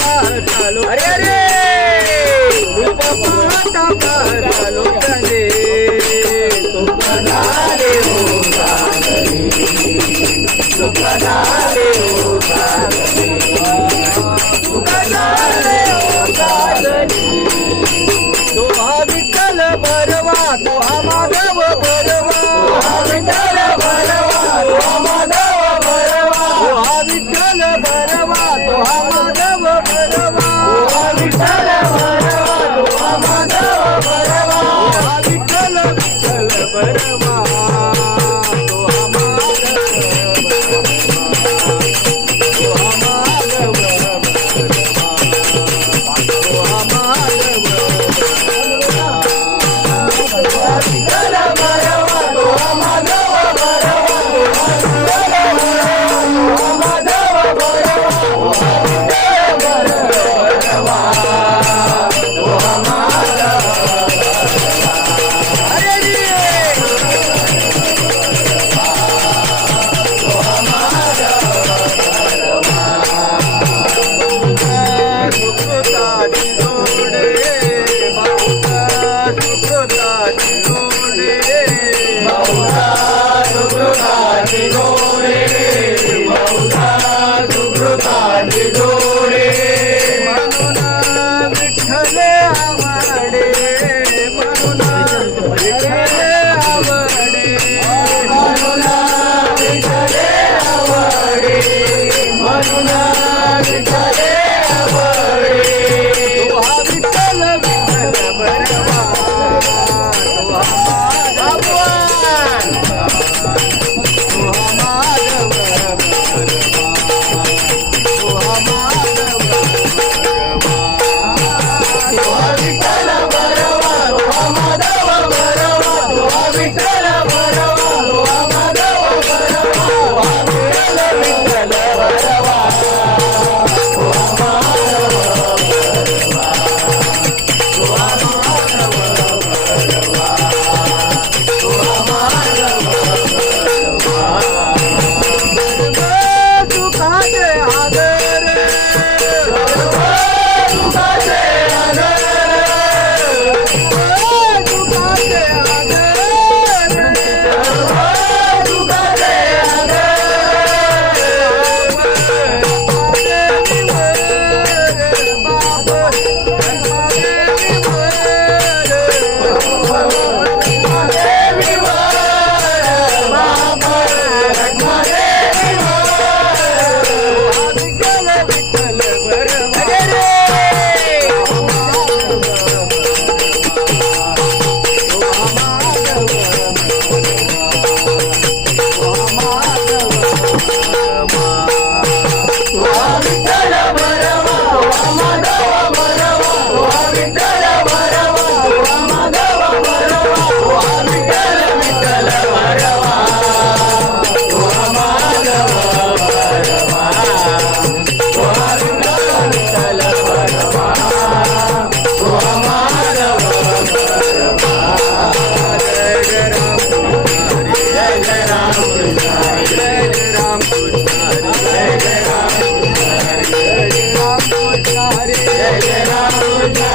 heart. Go. yeah, yeah, yeah,